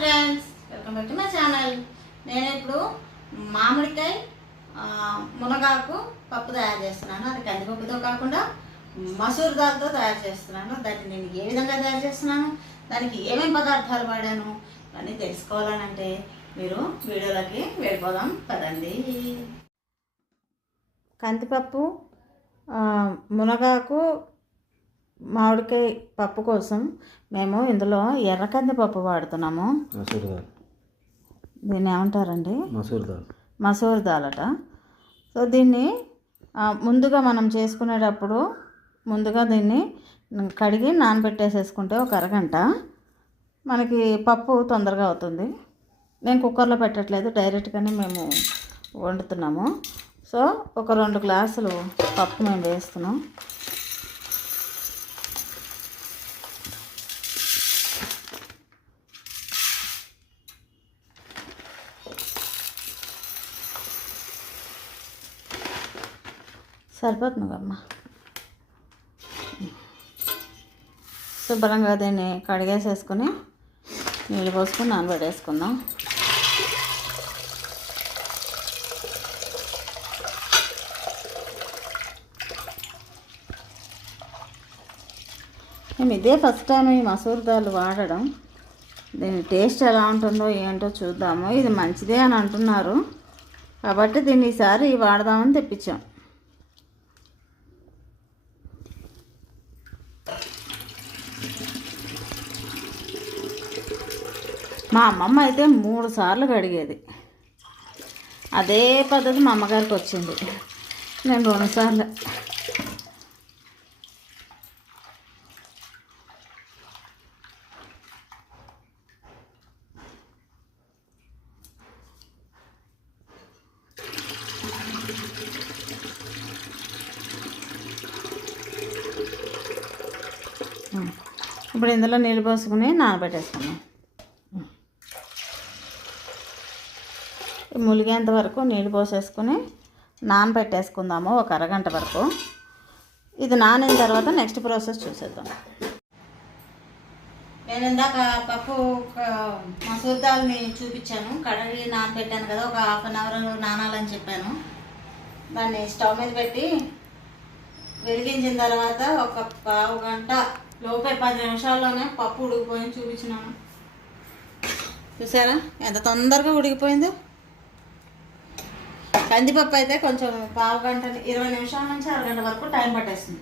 Friends welcome back to my channel నేను ఇప్పుడు మామిడికాయ మునగాకు పప్పు తయారు చేస్తున్నాను. అది కందిపప్పుతో కాకుండా మసూర్ దాల్తో తయారు చేస్తున్నాను. దాన్ని నేను ఏ విధంగా తయారు చేస్తున్నాను? దానికి ఏమేమి పదార్థాలు వాడాను? అని తెలుసుకోవాలనంటే మీరు వీడియోలోకి వెళ్ళిపోదాం. పదండి. కందిపప్పు మునగాకు మామిడికాయ పప్పు కోసం మేము ఇందులో ఎర్ర కందిపప్పు వాడుతున్నాము. మసూర్ దాల్. దీన్ని ఏమంటారండి? మసూర్ దాల్. మసూర్ దాలట సో దీన్ని ముందుగా మనం చేసుకునేటప్పుడు ముందుగా దీన్ని కడిగి నానబెట్టేసేసుకుంటే ఒక అరగంట. మనకి పప్పు తొందరగా అవుతుంది. నేను కుక్కర్లో పెట్టట్లేదు డైరెక్ట్గానే మేము వండుతున్నాము. సో ఒక రెండు గ్లాసులు పప్పు మేము వేస్తున్నాం. సరిపోతుంది కదమ్మా. శుభ్రంగా దీన్ని కడిగేసేసుకుని నీళ్ళు పోసుకొని నానబెట్టేసుకుందాం. మేము ఇదే ఫస్ట్ టైం ఈ మసూర్ దాల్ వాడడం. దీని టేస్ట్ ఎలా ఉంటుందో ఏంటో చూద్దాము. ఇది మంచిదే అని అంటున్నారు. కాబట్టి దీన్ని ఈసారి వాడదామని తెప్పించాం. మా అమ్మమ్మ అయితే మూడు సార్లు కడిగేది. అదే పద్ధతి మా అమ్మగారికి వచ్చింది. నేను రెండు సార్లు. ఇప్పుడు ఇందులో నీళ్ళు పోసుకుని నానబెట్టేసుకున్నాం ములిగేంత వరకు నీళ్ళు పోసేసుకుని నానబెట్టేసుకుందాము ఒక అరగంట వరకు. ఇది నానిన తర్వాత నెక్స్ట్ ప్రాసెస్ చూసేద్దాం. నేను ఇందాక పప్పు మసూర్ దాల్ని చూపించాను. కడగి నానబెట్టాను కదా ఒక హాఫ్ అన్ అవర్ నానాలని చెప్పాను. దాన్ని స్టవ్ మీద పెట్టి వెలిగించిన తర్వాత ఒక పావు గంట లోపే పది నిమిషాల్లోనే పప్పు ఉడికిపోయింది చూపించినాను. చూసారా? ఎంత తొందరగా ఉడికిపోయిందో? కందిపప్పు అయితే కొంచెం పావు గంట ఇరవై నిమిషాల నుంచి అరగంట వరకు టైం పట్టేస్తుంది.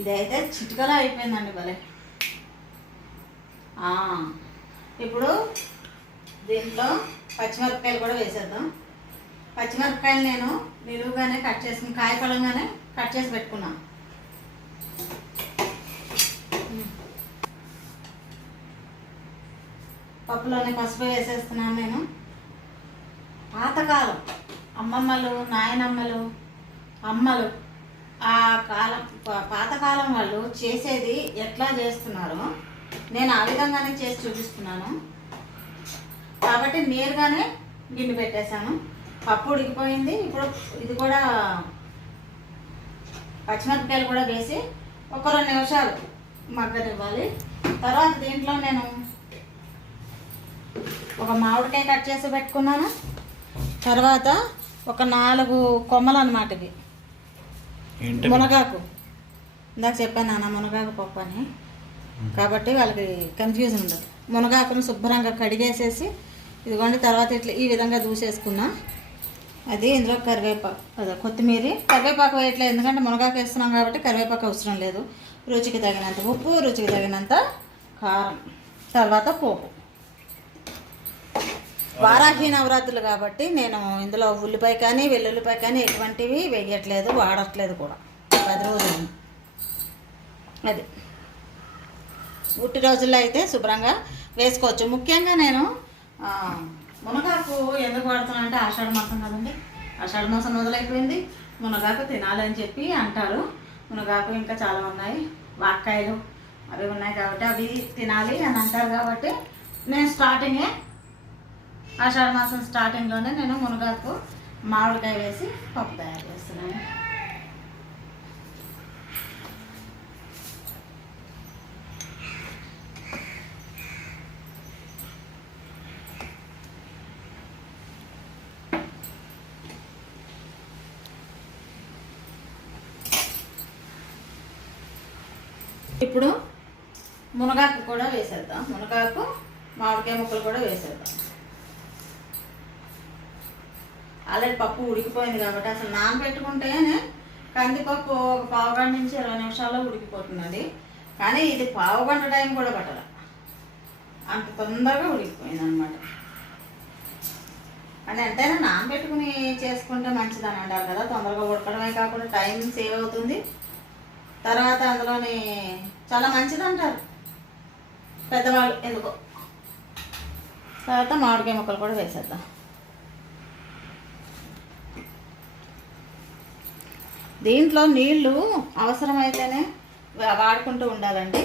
ఇదైతే చిటికలో అయిపోయిందండి భలే. ఇప్పుడు దీంట్లో పచ్చిమిరపకాయలు కూడా వేసేద్దాం. పచ్చిమిరపకాయలు నేను నిలువుగానే కట్ చేసుకుని కాయపడంగానే కట్ చేసి పెట్టుకున్నాను పప్పులోనే పసుపు వేసేస్తున్నాను నేను. పాతకాలం. అమ్మమ్మలు నాయనమ్మలు అమ్మలు. ఆ కాలం పాతకాలం వాళ్ళు చేసేది ఎట్లా చేస్తున్నారో నేను ఆ విధంగానే చేసి చూపిస్తున్నాను. కాబట్టి నేరుగానే గిన్నె పెట్టేశాను. పప్పు ఉడికిపోయింది. ఇప్పుడు ఇది కూడా పచ్చిమిరపకాయలు కూడా వేసి ఒక రెండు నిమిషాలు మగ్గనివ్వాలి. తర్వాత దీంట్లో నేను ఒక మామిడికాయ కట్ చేసి పెట్టుకున్నాను. తర్వాత ఒక నాలుగు కొమ్మలు అన్నమాట ఇవి. మునగాకు. ఇందాక చెప్పాను నాన్న మునగాకు పప్పు అని. కాబట్టి వాళ్ళకి కన్ఫ్యూజన్ ఉండదు. మునగాకును శుభ్రంగా కడిగేసేసి ఇదిగోండి తర్వాత ఇట్లా ఈ విధంగా దూసేసుకున్నా అది ఇందులో కరివేపాకు అదే కొత్తిమీర. కరివేపాకు వేయట్లేదు ఎందుకంటే మునగాకు వేస్తున్నాం కాబట్టి కరివేపాకు అవసరం లేదు. రుచికి తగినంత ఉప్పు రుచికి తగినంత కారం. తర్వాత పోపు. వారాహి నవరాత్రులు కాబట్టి నేను ఇందులో ఉల్లిపాయ కానీ వెల్లుల్లిపాయ కానీ ఎటువంటివి వేయట్లేదు వాడట్లేదు కూడా. పది రోజులు. అది. ఉట్టి రోజుల్లో అయితే శుభ్రంగా వేసుకోవచ్చు. ముఖ్యంగా నేను మునగాకు ఎందుకు వాడుతున్నానంటే ఆషాఢ మాసం కదండి. ఆషాఢ మాసం మొదలైపోయింది. మునగాకు తినాలి అని చెప్పి అంటారు. మునగాకు ఇంకా చాలా ఉన్నాయి. వాక్కాయలు అవి ఉన్నాయి కాబట్టి అవి తినాలి అని అంటారు కాబట్టి నేను స్టార్టింగే ఆషాఢ మాసం స్టార్టింగ్లోనే నేను మునగాకు మామిడికాయ వేసి పప్పు తయారు చేస్తున్నాను. ఇప్పుడు మునగాకు కూడా వేసేద్దాం. మునగాకు మామిడికాయ ముక్కలు కూడా వేసేద్దాం. ఆల్రెడీ పప్పు ఉడికిపోయింది కాబట్టి అసలు నానబెట్టుకుంటేనే కందిపప్పు ఒక పావు గంట నుంచి ఇరవై నిమిషాల్లో ఉడికిపోతుంది కానీ ఇది పావు గంట టైం కూడా పట్టదు. అంత తొందరగా ఉడికిపోయింది అనమాట అంటే ఎంతైనా నానబెట్టుకుని చేసుకుంటే మంచిదని అంటారు కదా తొందరగా ఉడకడమే కాకుండా టైం సేవ్ అవుతుంది. తర్వాత అందులోని చాలా మంచిది అంటారు. పెద్దవాళ్ళు ఎందుకో. తర్వాత మామిడికాయ ముక్కలు కూడా వేసేద్దాం. దీంట్లో నీళ్ళు అవసరమైతేనే వాడుకుంటూ ఉండాలండి.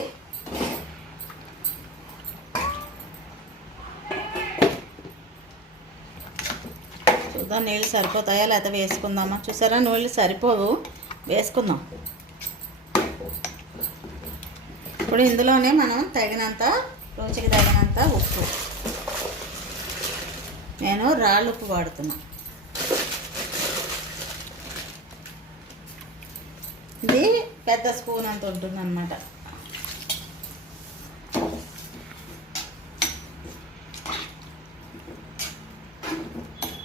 చూద్దాం నీళ్ళు సరిపోతాయా లేకపోతే వేసుకుందామా? చూసారా? నీళ్ళు సరిపోవు. వేసుకుందాం. ఇప్పుడు ఇందులోనే మనం తగినంత రుచికి తగినంత ఉప్పు. నేను రాళ్ళు ఉప్పు వాడుతున్నాను ఇది పెద్ద స్పూన్ అంత ఉంటుంది అనమాట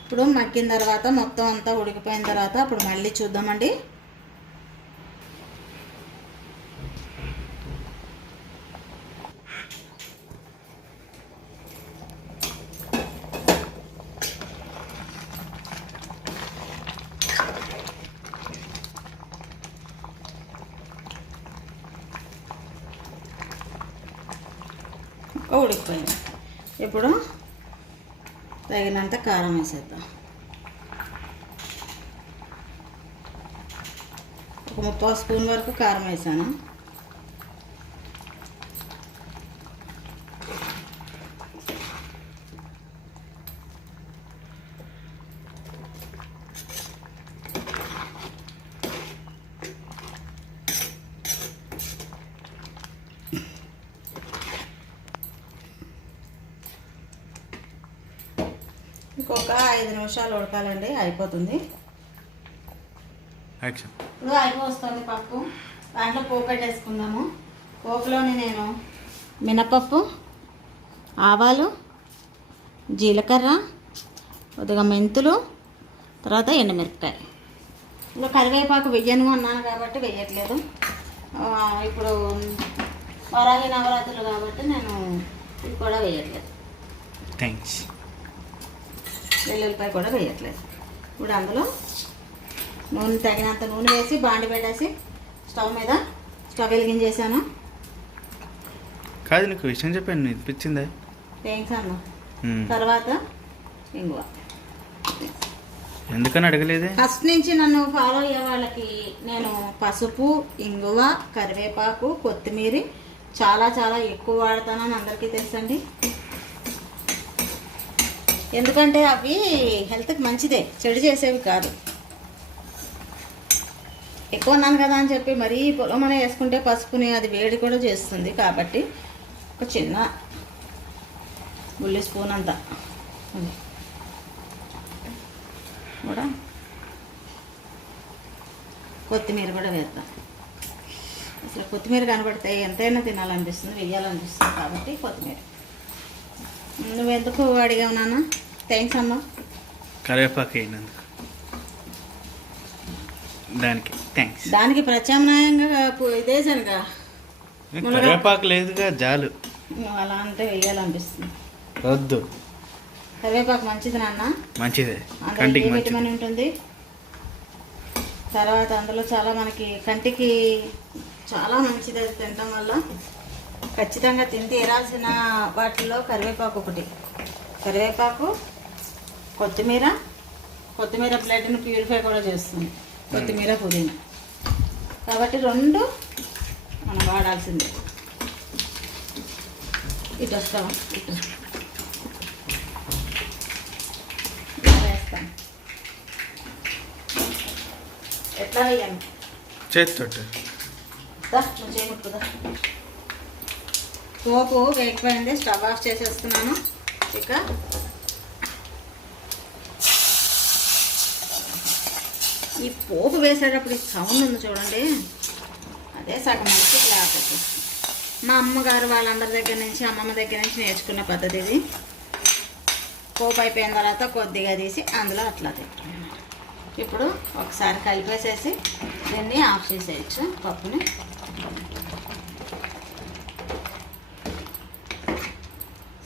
ఇప్పుడు మగ్గిన తర్వాత మొత్తం అంతా ఉడికిపోయిన తర్వాత అప్పుడు మళ్ళీ చూద్దామండి. ఉడికిపోయింది ఇప్పుడు తగినంత కారం వేసేద్దాం. ఒక ముప్పై స్పూన్ వరకు కారం వేసాను. ఇంకొక ఐదు నిమిషాలు ఉడకాలండి అయిపోతుంది. ఇప్పుడు అయిపోతుంది పప్పు. దాంట్లో పోపు పెట్టేసుకుందాము పోపులోని నేను మినపప్పు ఆవాలు జీలకర్ర కొద్దిగా మెంతులు తర్వాత ఎండుమిరపకాయ ఇప్పుడు కరివేపాకు వెయ్యను అన్నాను కాబట్టి వెయ్యట్లేదు ఇప్పుడు వరాగి నవరాత్రులు కాబట్టి నేను ఇది కూడా వేయట్లేదు. థ్యాంక్స్ వెల్లుల్లిపాయ కూడా వేయట్లేదు. ఇప్పుడు అందులో నూనె తగినంత నూనె వేసి బాండి పెట్టేసి స్టవ్ మీద స్టవ్ వెలిగించేసాను. కాదు నీకు విషయం చెప్పాను ఇప్పించిందా. వేయించాను తర్వాత ఇంగువ. ఎందుకని అడగలేదే? ఫస్ట్ నుంచి నన్ను ఫాలో అయ్యే వాళ్ళకి నేను పసుపు ఇంగువ కరివేపాకు కొత్తిమీర చాలా చాలా ఎక్కువ వాడతానని అందరికీ తెలుసండి. ఎందుకంటే అవి హెల్త్కి మంచిదే చెడు చేసేవి కాదు. ఎక్కువ ఉన్నాను కదా అని చెప్పి మరీ పొలమన వేసుకుంటే పసుపుని అది వేడి కూడా చేస్తుంది కాబట్టి ఒక చిన్న ఉల్లి స్పూన్ అంతా కూడా కొత్తిమీర కూడా వేద్దాం. అసలు కొత్తిమీర కనబడితే ఎంతైనా తినాలనిపిస్తుంది వెయ్యాలనిపిస్తుంది కాబట్టి కొత్తిమీర. నువ్వెందుకు అడిగావు నాన్న? థ్యాంక్స్ అమ్మా. కరివేపాకు అయినందుకు దానికి థ్యాంక్స్ దానికి ప్రత్యామ్నాయంగా ఇదేసానుగా కరివేపాకు లేదుగా జాలు. అలా అంటే వెయ్యాలనిపిస్తుంది. వద్దు. కరివేపాకు మంచిది నాన్న. మంచిదే. కంటికి మంచిది. విటమిన్ ఉంటుంది? తర్వాత అందులో చాలా మనకి కంటికి చాలా మంచిది అది తినడం వల్ల. ఖచ్చితంగా తిని తీరాల్సిన వాటిల్లో కరివేపాకు ఒకటి. కరివేపాకు కొత్తిమీర కొత్తిమీర బ్లడ్ని ప్యూరిఫై కూడా చేస్తుంది. కొత్తిమీర పుదీనా. కాబట్టి రెండు మనం వాడాల్సిందే. ఇటు వస్తావా ఇటు వేస్తాం. ఎట్లా వేయాలి? చేతితోటి. చేయముట్టుదా పోపు వేగిపోయింది స్టవ్ ఆఫ్ చేసేస్తున్నాను. ఇక ఈ పోపు వేసేటప్పుడు ఈ సౌండ్ ఉంది చూడండి. అదే సగం మంచి క్లాప్ వచ్చేస్తుంది మా అమ్మగారు వాళ్ళందరి దగ్గర నుంచి అమ్మమ్మ దగ్గర నుంచి నేర్చుకున్న పద్ధతి ఇది. పోపు అయిపోయిన తర్వాత కొద్దిగా తీసి అందులో అట్లా తింటాం ఇప్పుడు ఒకసారి కలిపేసేసి దీన్ని ఆఫ్ చేసేయచ్చు పప్పుని.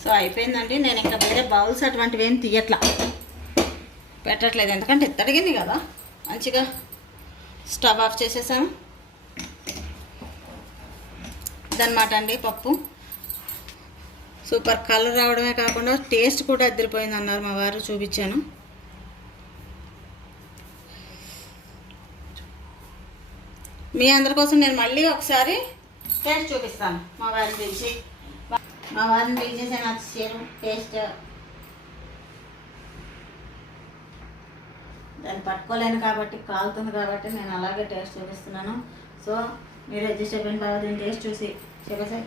సో అయిపోయిందండి. నేను ఇంకా వేరే బౌల్స్ అటువంటివి ఏం తీయట్లా. పెట్టట్లేదు. ఎందుకంటే ఇత్తడిగింది కదా. మంచిగా స్టవ్ ఆఫ్ చేసేసాను. ఇదన్నమాట అండి పప్పు. సూపర్ కలర్ రావడమే కాకుండా టేస్ట్ కూడా అద్దరిపోయింది అన్నారు మా వారు చూపించాను. మీ అందరి కోసం నేను మళ్ళీ ఒకసారి టేస్ట్ చూపిస్తాను. మా వారిని పిలిచి. మా వారిని పిలిచేసి నచ్చారు టేస్ట్ దాన్ని పట్టుకోలేను కాబట్టి కాలుతుంది కాబట్టి నేను అలాగే టేస్ట్ చూపిస్తున్నాను. సో మీరు అడ్జస్ట్ అయిపోయిన తర్వాత దీన్ని టేస్ట్ చూసి చెప్పేసాయి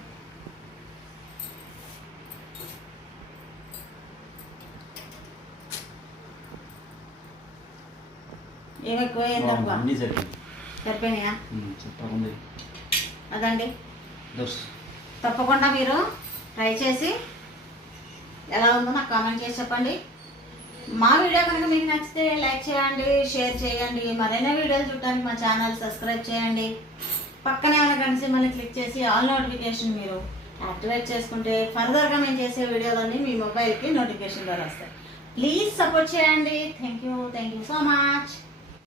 ఏమి ఎక్కువ అయిందనుకో అన్నీ సరిపోయింది సరిపోయినాయా? అదండి. తప్పకుండా మీరు ట్రై చేసి ఎలా ఉందో నాకు కామెంట్ చేసి చెప్పండి. మా వీడియో కనుక మీకు నచ్చితే లైక్ చేయండి షేర్ చేయండి. మరైనా వీడియోలు చూడడానికి మా ఛానల్ సబ్స్క్రైబ్ చేయండి. పక్కనే ఉన్న గంట మళ్ళీ క్లిక్ చేసి ఆల్ నోటిఫికేషన్ మీరు యాక్టివేట్ చేసుకుంటే ఫర్దర్గా మేము చేసే వీడియోలన్నీ మీ మొబైల్కి నోటిఫికేషన్ ద్వారా వస్తాయి. ప్లీజ్ సపోర్ట్ చేయండి. Thank you. Thank you so much.